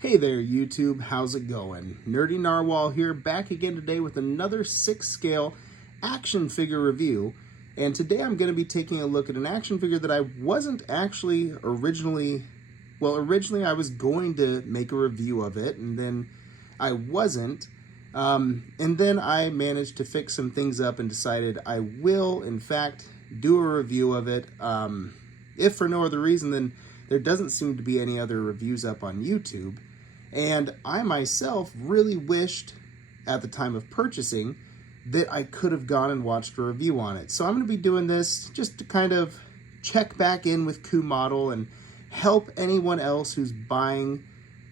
Hey there YouTube, how's it going? Nerdy Narwhal here, back again today with another 6-scale action figure review. And today I'm going to be taking a look at an action figure that I wasn't actually originally I was going to make a review of it, and then I wasn't. And then I managed to fix some things up and decided I will, in fact, do a review of it. If for no other reason than there doesn't seem to be any other reviews up on YouTube. And I myself really wished at the time of purchasing that I could have gone and watched a review on it. So I'm going to be doing this just to kind of check back in with Coo Model and help anyone else who's buying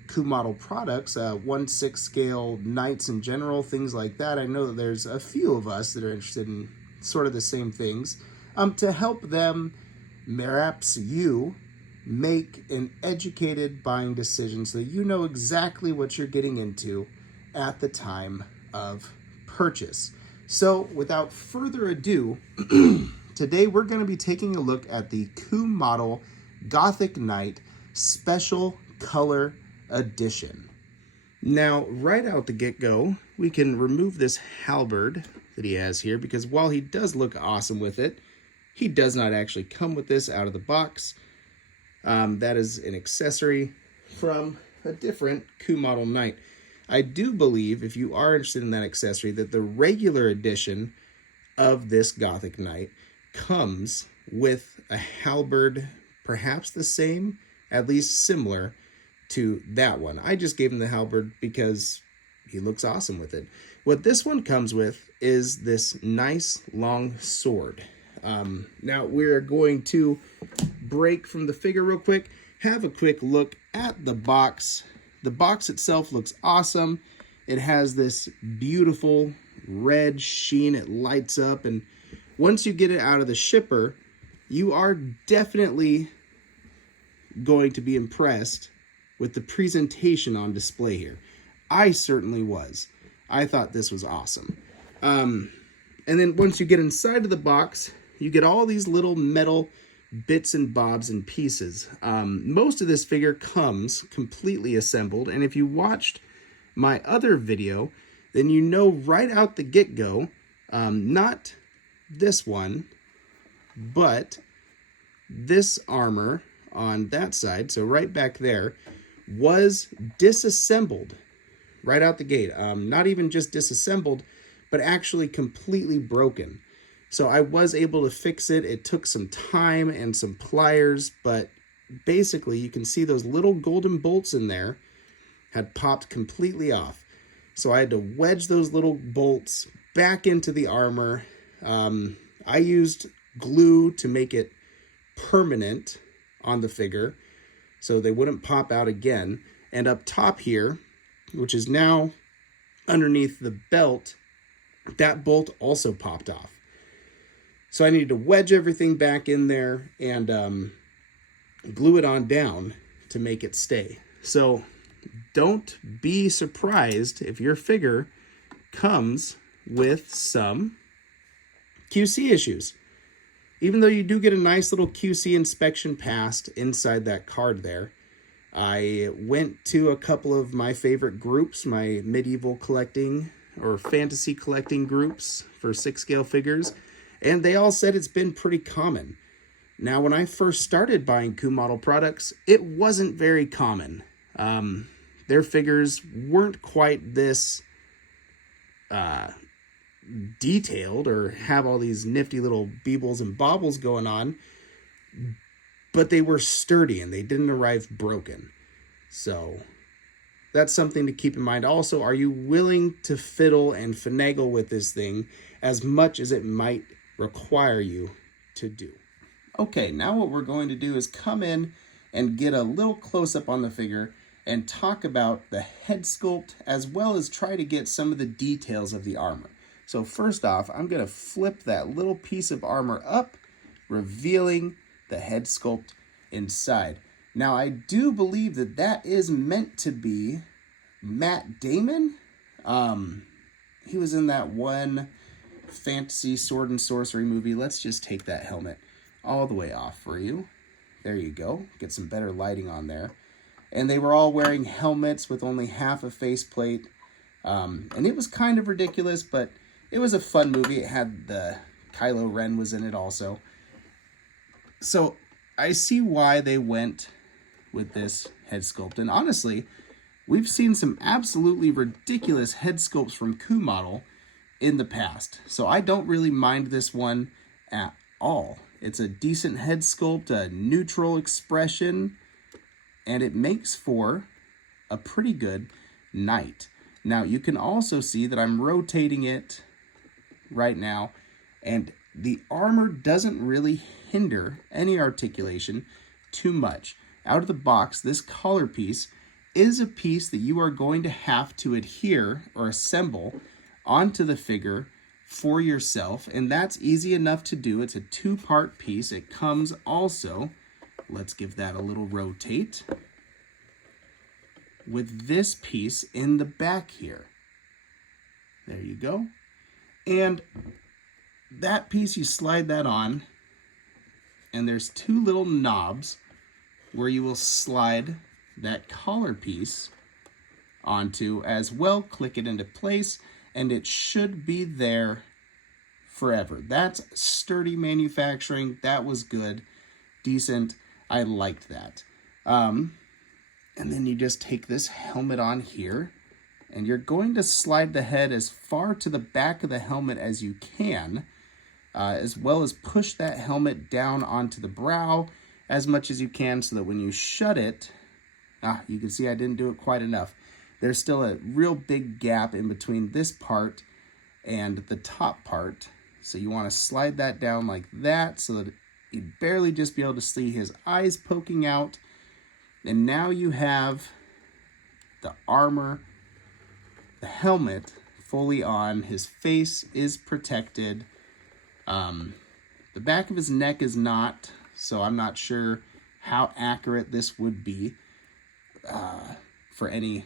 Coo Model products, 1/6 scale knights in general, things like that. I know that there's a few of us that are interested in sort of the same things, to help them, perhaps you, make an educated buying decision so that you know exactly what you're getting into at the time of purchase. So without further ado, today we're going to be taking a look at the Coo Model Gothic Knight Special Color Edition. Now, right out the get-go, we can remove this halberd that he has here, because while he does look awesome with it, he does not actually come with this out of the box. That is an accessory from a different Coo Model Knight. I do believe, if you are interested in that accessory, that the regular edition of this Gothic Knight comes with a halberd, perhaps the same, at least similar to that one. I just gave him the halberd because he looks awesome with it. What this one comes with is this nice long sword. Now we're going to break from the figure real quick, have a quick look at the box. The box itself looks awesome. It has this beautiful red sheen. It lights up, and once you get it out of the shipper, you are definitely going to be impressed with the presentation on display here. I certainly was. I thought this was awesome. And then once you get inside of the box, you get all these little metal bits and bobs and pieces. Most of this figure comes completely assembled, and if you watched my other video, then you know right out the get-go, not this one, but this armor on that side, so right back there, was disassembled right out the gate. Not even just disassembled, but actually completely broken. So I was able to fix it. It took some time and some pliers, but basically you can see those little golden bolts in there had popped completely off. So I had to wedge those little bolts back into the armor. I used glue to make it permanent on the figure so they wouldn't pop out again. And up top here, which is now underneath the belt, that bolt also popped off. So I needed to wedge everything back in there and glue it on down to make it stay. So don't be surprised if your figure comes with some QC issues. Even though you do get a nice little QC inspection passed inside that card there, I went to a couple of my favorite groups, my medieval collecting or fantasy collecting groups for 6-scale figures, and they all said it's been pretty common. Now, when I first started buying Coo Model products, it wasn't very common. Their figures weren't quite this detailed or have all these nifty little beebles and baubles going on, but they were sturdy and they didn't arrive broken. So that's something to keep in mind. Also, are you willing to fiddle and finagle with this thing as much as it might require you to do? Okay, now what we're going to do is come in and get a little close-up on the figure and talk about the head sculpt as well as try to get some of the details of the armor. So first off, I'm going to flip that little piece of armor up, revealing the head sculpt inside. Now, I do believe that that is meant to be Matt Damon. He was in that one fantasy sword and sorcery movie. Let's just take that helmet all the way off for you. There you go. Get some better lighting on there. and they were all wearing helmets with only half a faceplate. And it was kind of ridiculous, but it was a fun movie. It had the Kylo Ren was in it also. So I see why they went with this head sculpt. And honestly, we've seen some absolutely ridiculous head sculpts from Coo Model in the past. So I don't really mind this one at all. It's a decent head sculpt, a neutral expression, and it makes for a pretty good knight. Now you can also see that I'm rotating it right now, and the armor doesn't really hinder any articulation too much. Out of the box, this collar piece is a piece that you are going to have to adhere or assemble onto the figure for yourself, and that's easy enough to do. It's a two-part piece. It comes also, let's give that a little rotate, with this piece in the back here. There you go. And that piece, you slide that on, and there's two little knobs where you will slide that collar piece onto as well, click it into place, and it should be there forever. That's sturdy manufacturing. That was good, decent. I liked that. And then you just take this helmet on here, and you're going to slide the head as far to the back of the helmet as you can, as well as push that helmet down onto the brow as much as you can, so that when you shut it, you can see I didn't do it quite enough. There's still a real big gap in between this part and the top part. So you want to slide that down like that so that you'd barely just be able to see his eyes poking out. And now you have the armor, the helmet fully on. His face is protected. The back of his neck is not, so I'm not sure how accurate this would be for any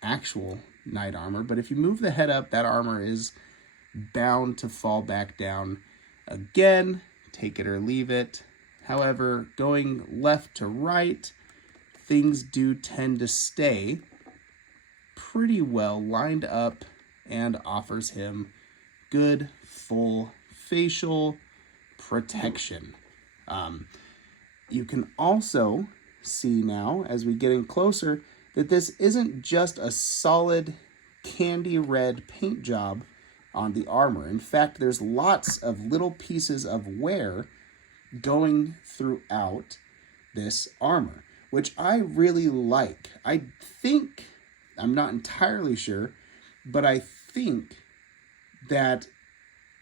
actual knight armor. But if you move the head up, that armor is bound to fall back down again. Take it or leave it. However, going left to right, things do tend to stay pretty well lined up and offers him good full facial protection. You can also see now, as we get in closer, that this isn't just a solid candy red paint job on the armor. In fact, there's lots of little pieces of wear going throughout this armor, which I really like. I think, I'm not entirely sure, but I think that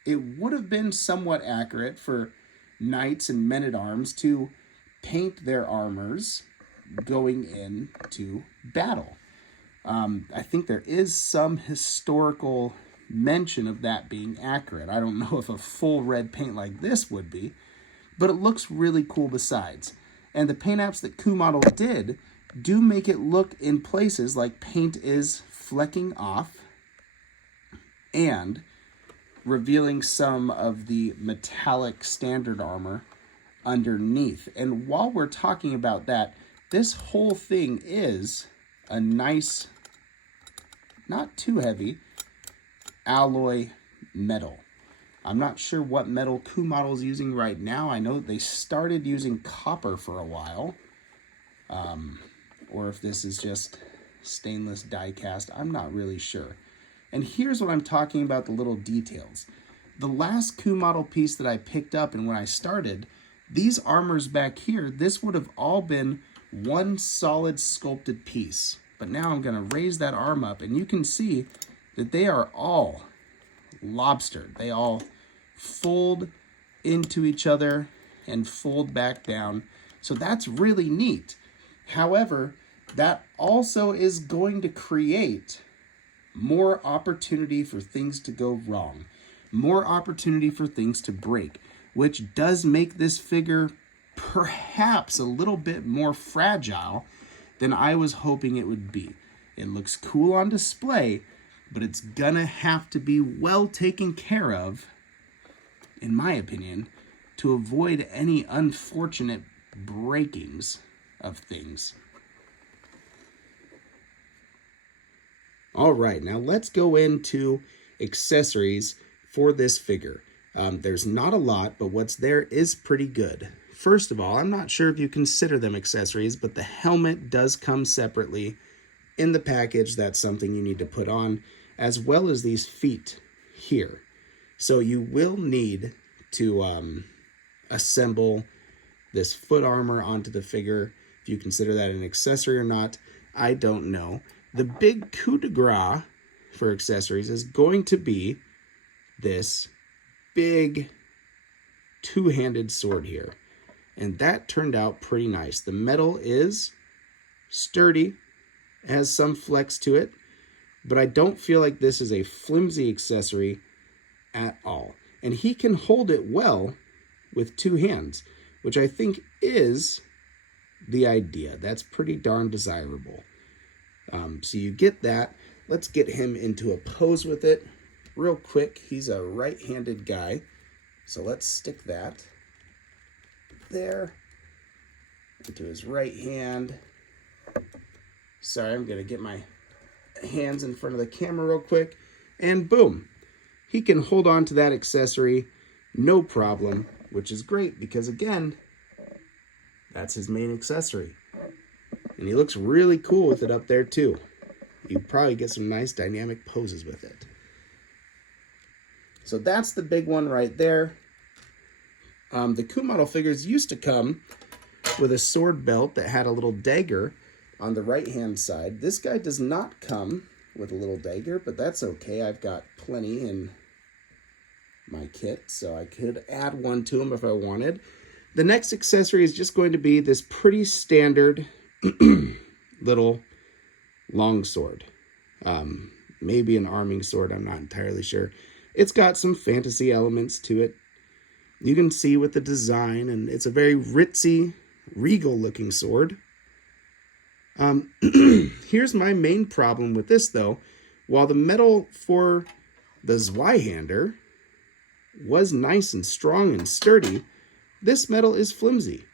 it would have been somewhat accurate for knights and men-at-arms to paint their armors going into battle. I think there is some historical mention of that being accurate. I don't know if a full red paint like this would be, but it looks really cool besides. And the paint apps that Coo Model did do make it look in places like paint is flecking off and revealing some of the metallic standard armor underneath. And while we're talking about that, this whole thing is a nice, not too heavy, alloy metal. I'm not sure what metal Coo Model is using right now. I know they started using copper for a while, or if this is just stainless die cast, I'm not really sure. And here's what I'm talking about, the little details. The last Coo Model piece that I picked up, and when I started, these armors back here, this would have all been one solid sculpted piece. But now I'm going to raise that arm up, and you can see that they are all lobstered. They all fold into each other and fold back down. So that's really neat. However, that also is going to create more opportunity for things to go wrong, more opportunity for things to break, which does make this figure perhaps a little bit more fragile than I was hoping it would be. It looks cool on display, but it's gonna have to be well taken care of, in my opinion, to avoid any unfortunate breakings of things. All right, now let's go into accessories for this figure. There's not a lot, but what's there is pretty good. First of all, I'm not sure if you consider them accessories, but the helmet does come separately in the package. That's something you need to put on, as well as these feet here. So you will need to assemble this foot armor onto the figure. If you consider that an accessory or not, I don't know. The big coup de grace for accessories is going to be this big two-handed sword here. And that turned out pretty nice. The metal is sturdy, has some flex to it, but I don't feel like this is a flimsy accessory at all. And he can hold it well with two hands, which I think is the idea. That's pretty darn desirable. So you get that. Let's get him into a pose with it real quick. He's a right-handed guy, so let's stick that there into his right hand. Sorry, I'm going to get my hands in front of the camera real quick, and boom. He can hold on to that accessory no problem, which is great because, again, that's his main accessory. And he looks really cool with it up there, too. You probably get some nice dynamic poses with it. So that's the big one right there. The Coo Model figures used to come with a sword belt that had a little dagger on the right-hand side. This guy does not come with a little dagger, but that's okay. I've got plenty in my kit, so I could add one to him if I wanted. The next accessory is just going to be this pretty standard little long sword. Maybe an arming sword, I'm not entirely sure. It's got some fantasy elements to it. You can see with the design, and it's a very ritzy, regal looking sword. Here's my main problem with this, though. While the metal for the Zweihander was nice and strong and sturdy, this metal is flimsy.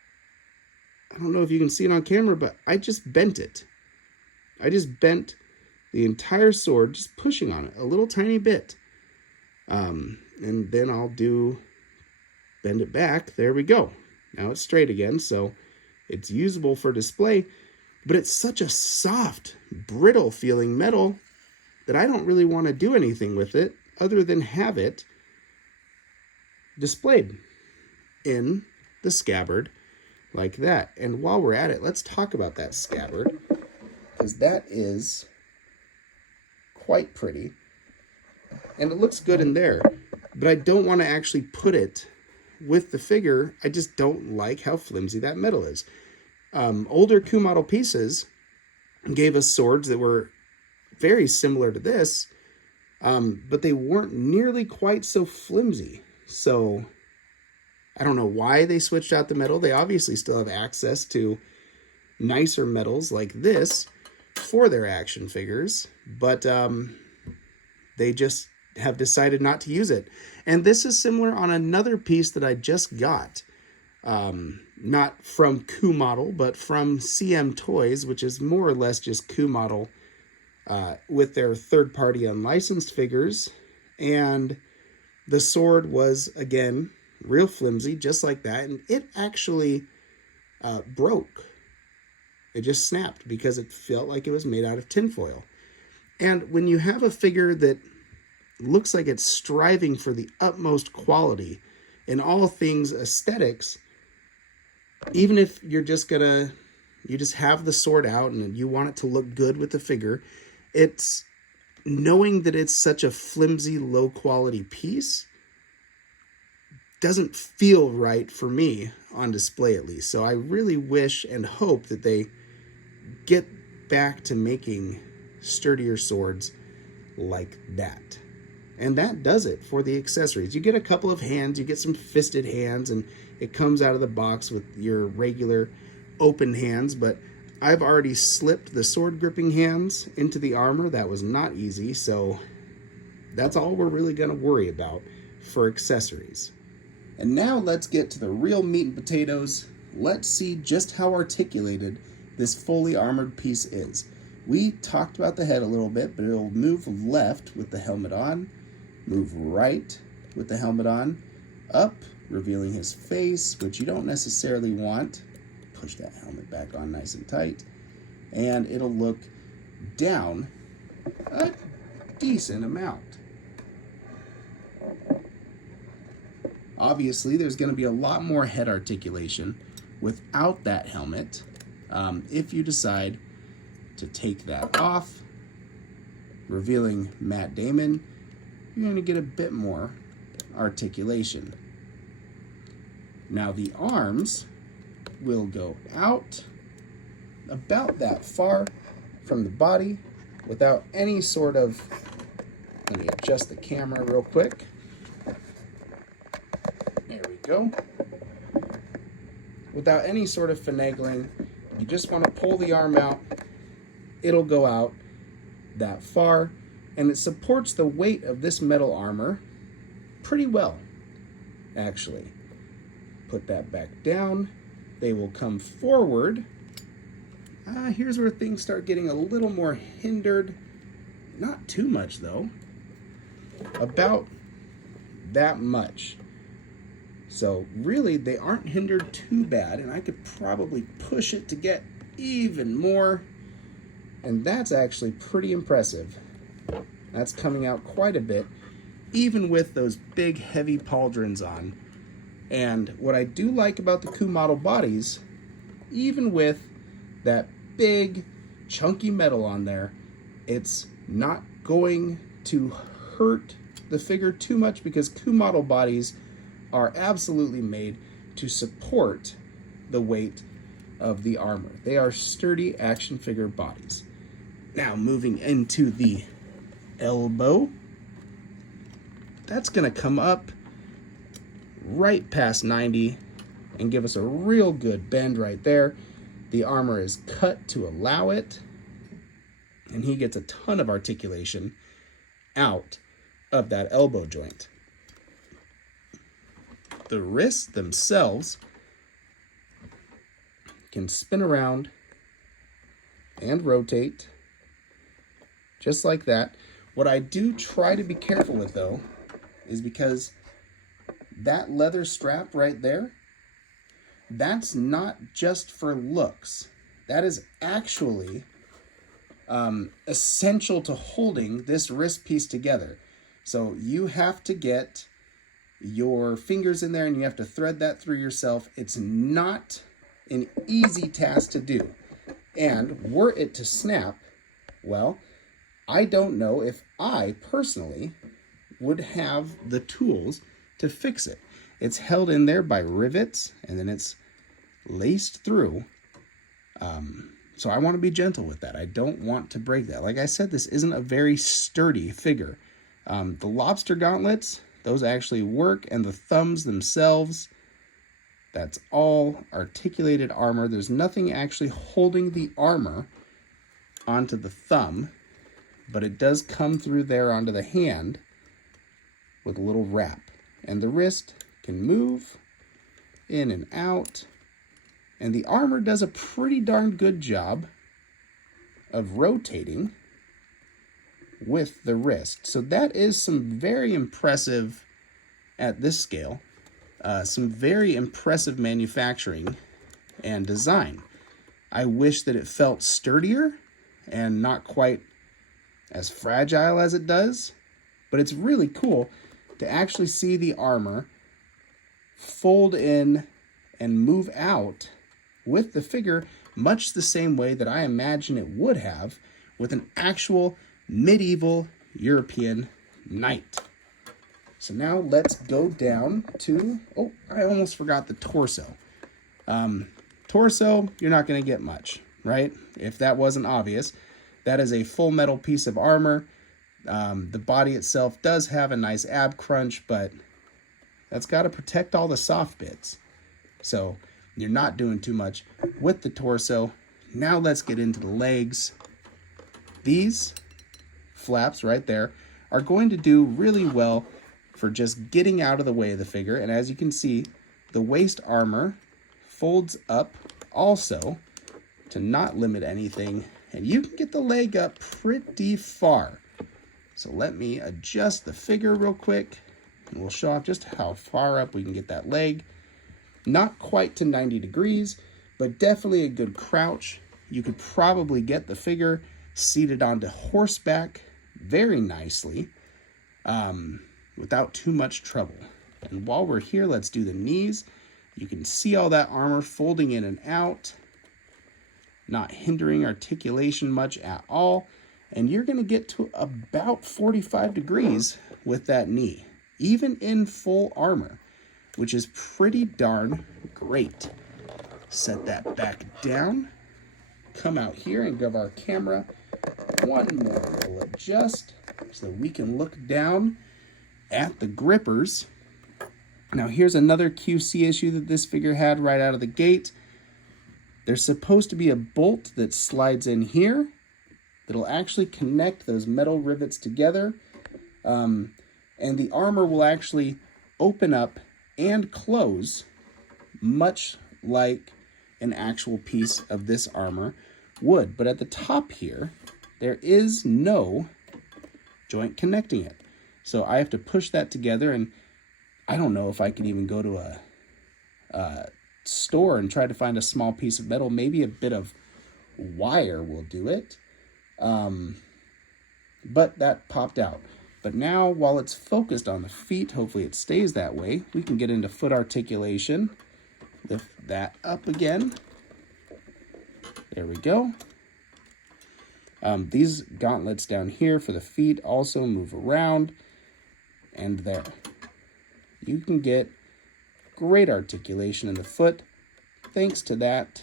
I don't know if you can see it on camera, but I just bent it. I just bent the entire sword, just pushing on it a little tiny bit. And then I'll bend it back. There we go. Now it's straight again, so it's usable for display, but it's such a soft, brittle feeling metal that I don't really want to do anything with it other than have it displayed in the scabbard like that. And while we're at it, let's talk about that scabbard, because that is quite pretty and it looks good in there, but I don't want to actually put it with the figure. I just don't like how flimsy that metal is. Older Coo Model pieces gave us swords that were very similar to this, but they weren't nearly quite so flimsy. So I don't know why they switched out the metal. They obviously still have access to nicer metals like this for their action figures, but they just have decided not to use it. And this is similar on another piece that I just got. Not from Coo Model, but from CM Toys, which is more or less just Coo Model with their third-party unlicensed figures. And the sword was, again, real flimsy, just like that. And it actually broke. It just snapped because it felt like it was made out of tinfoil. And when you have a figure that looks like it's striving for the utmost quality in all things aesthetics, even if you just have the sword out and you want it to look good with the figure, it's knowing that it's such a flimsy, low quality piece doesn't feel right for me on display, at least. So I really wish and hope that they get back to making sturdier swords like that. And that does it for the accessories. You get a couple of hands, you get some fisted hands, and it comes out of the box with your regular open hands, but I've already slipped the sword gripping hands into the armor. That was not easy, so that's all we're really going to worry about for accessories. And now let's get to the real meat and potatoes. Let's see just how articulated this fully armored piece is. We talked about the head a little bit, but it'll move left with the helmet on, move right with the helmet on, up, revealing his face, which you don't necessarily want. Push that helmet back on nice and tight. And it'll look down a decent amount. Obviously, there's going to be a lot more head articulation without that helmet. If you decide to take that off, revealing Matt Damon, you're going to get a bit more articulation. Now the arms will go out about that far from the body without any sort of, let me adjust the camera real quick. There we go. Without any sort of finagling, you just want to pull the arm out. It'll go out that far, and it supports the weight of this metal armor pretty well, actually. Put that back down. They will come forward. Here's where things start getting a little more hindered. Not too much, though. About that much. So really, they aren't hindered too bad, and I could probably push it to get even more. And that's actually pretty impressive. That's coming out quite a bit, even with those big, heavy pauldrons on. And what I do like about the Coo model bodies, even with that big, chunky metal on there, it's not going to hurt the figure too much, because Coo model bodies are absolutely made to support the weight of the armor. They are sturdy action figure bodies. Now moving into the elbow, that's going to come up right past 90 and give us a real good bend right there. The armor is cut to allow it, and he gets a ton of articulation out of that elbow joint. The wrists themselves can spin around and rotate just like that. What I do try to be careful with, though, is because that leather strap right there, that's not just for looks. That is actually essential to holding this wrist piece together. So you have to get your fingers in there and you have to thread that through yourself. It's not an easy task to do. And were it to snap, well, I don't know if I personally would have the tools to fix it. It's held in there by rivets, and then it's laced through. So I want to be gentle with that. I don't want to break that. Like I said, this isn't a very sturdy figure. The lobster gauntlets, those actually work, and the thumbs themselves, that's all articulated armor. There's nothing actually holding the armor onto the thumb, but it does come through there onto the hand with a little wrap. And the wrist can move in and out. And the armor does a pretty darn good job of rotating with the wrist. So that is some very impressive, at this scale, some very impressive manufacturing and design. I wish that it felt sturdier and not quite as fragile as it does, but it's really cool to actually see the armor fold in and move out with the figure much the same way that I imagine it would have with an actual medieval European knight. So now let's go down to, oh, I almost forgot the torso. Torso, you're not going to get much, right? If that wasn't obvious, that is a full metal piece of armor. The body itself does have a nice ab crunch, but that's got to protect all the soft bits. So you're not doing too much with the torso. Now let's get into the legs. These flaps right there are going to do really well for just getting out of the way of the figure. And as you can see, the waist armor folds up also to not limit anything and you can get the leg up pretty far. So let me adjust the figure real quick, and we'll show off just how far up we can get that leg. Not quite to 90 degrees, but definitely a good crouch. You could probably get the figure seated onto horseback very nicely without too much trouble. And while we're here, let's do the knees. You can see all that armor folding in and out, not hindering articulation much at all. And you're going to get to about 45 degrees with that knee, even in full armor, which is pretty darn great. Set that back down. Come out here and give our camera one more little adjust so that we can look down at the grippers. Now here's another QC issue that this figure had right out of the gate. There's supposed to be a bolt that slides in here that'll actually connect those metal rivets together, and the armor will actually open up and close much like an actual piece of this armor would. But at the top here, there is no joint connecting it. So I have to push that together, and I don't know if I could even go to a store and try to find a small piece of metal. Maybe a bit of wire will do it. But that popped out. But now, while it's focused on the feet, hopefully it stays that way, we can get into foot articulation. Lift that up again. There we go. These gauntlets down here for the feet also move around. And there. You can get great articulation in the foot thanks to that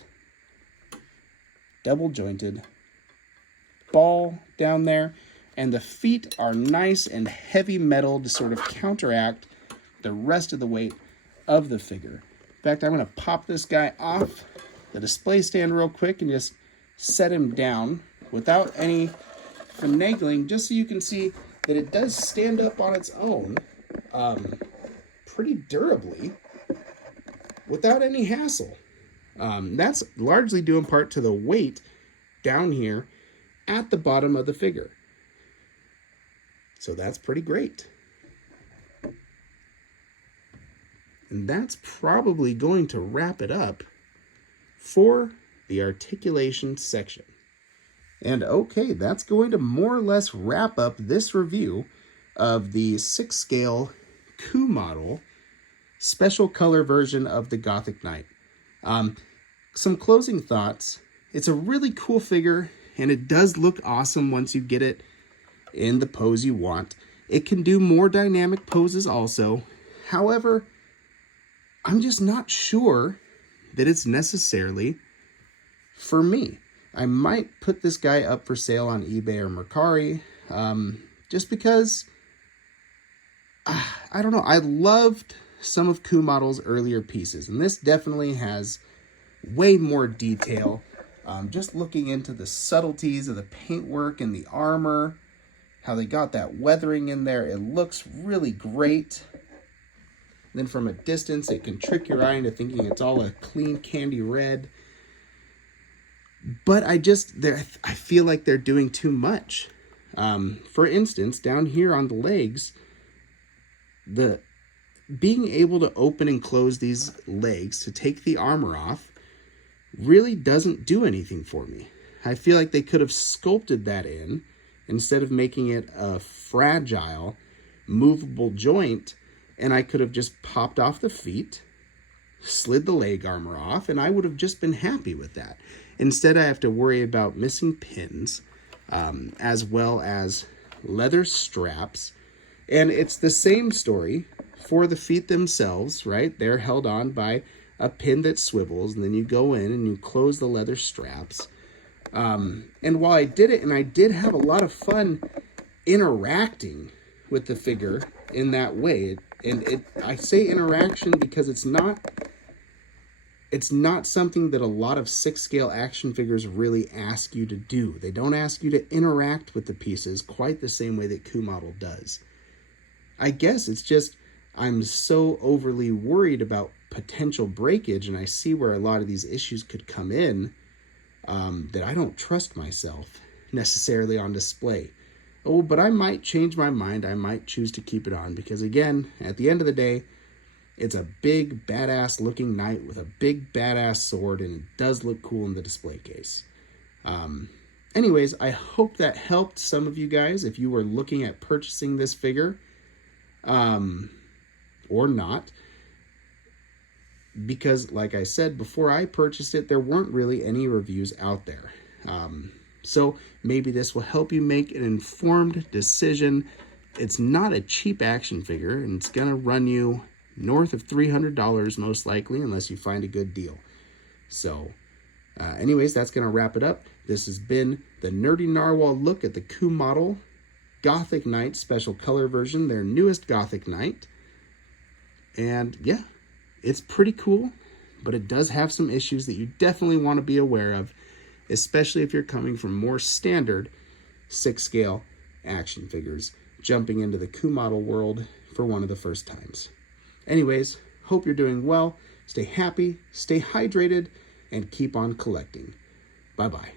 double jointed ball down there. And the feet are nice and heavy metal to sort of counteract the rest of the weight of the figure. In fact, I'm going to pop this guy off the display stand real quick and just set him down without any finagling, just so you can see that it does stand up on its own pretty durably without any hassle. That's largely due in part to the weight down here at the bottom of the figure. So that's pretty great. And that's probably going to wrap it up for the articulation section. And okay, that's going to more or less wrap up this review of the 6-scale Coo Model special color version of the Gothic Knight. Some closing thoughts. It's a really cool figure, and it does look awesome once you get it in the pose you want. It can do more dynamic poses also. However, I'm just not sure that it's necessarily for me. I might put this guy up for sale on eBay or Mercari, just because, I don't know, I loved some of Coo Model's earlier pieces, and this definitely has way more detail. Just looking into the subtleties of the paintwork and the armor, how they got that weathering in there, it looks really great. Then from a distance, it can trick your eye into thinking it's all a clean candy red. But I feel like they're doing too much. For instance, down here on the legs, being able to open and close these legs to take the armor off really doesn't do anything for me. I feel like they could have sculpted that in instead of making it a fragile, movable joint, and I could have just popped off the feet, slid the leg armor off, and I would have just been happy with that. Instead, I have to worry about missing pins, as well as leather straps. And it's the same story for the feet themselves, right? They're held on by a pin that swivels, and then you go in and you close the leather straps. And while I did it, and I did have a lot of fun interacting with the figure in that way, I say interaction because it's not something that a lot of 6-scale action figures really ask you to do. They don't ask you to interact with the pieces quite the same way that Coo Model does. I guess it's just I'm so overly worried about potential breakage, and I see where a lot of these issues could come in, that I don't trust myself necessarily on display. Oh, but I might change my mind. I might choose to keep it on because, again, at the end of the day, it's a big, badass looking knight with a big, badass sword, and it does look cool in the display case. Anyways, I hope that helped some of you guys if you were looking at purchasing this figure or not. Because, like I said, before I purchased it, there weren't really any reviews out there. So maybe this will help you make an informed decision. It's not a cheap action figure, and it's going to run you north of $300 most likely, unless you find a good deal. So anyways, that's going to wrap it up. This has been the Nerdy Narwhal look at the Coo Model Gothic Knight Special Color Version, their newest Gothic Knight. And yeah, it's pretty cool, but it does have some issues that you definitely want to be aware of, especially if you're coming from more standard 6-scale action figures, jumping into the Coo Model world for one of the first times. Anyways, hope you're doing well. Stay happy, stay hydrated, and keep on collecting. Bye-bye.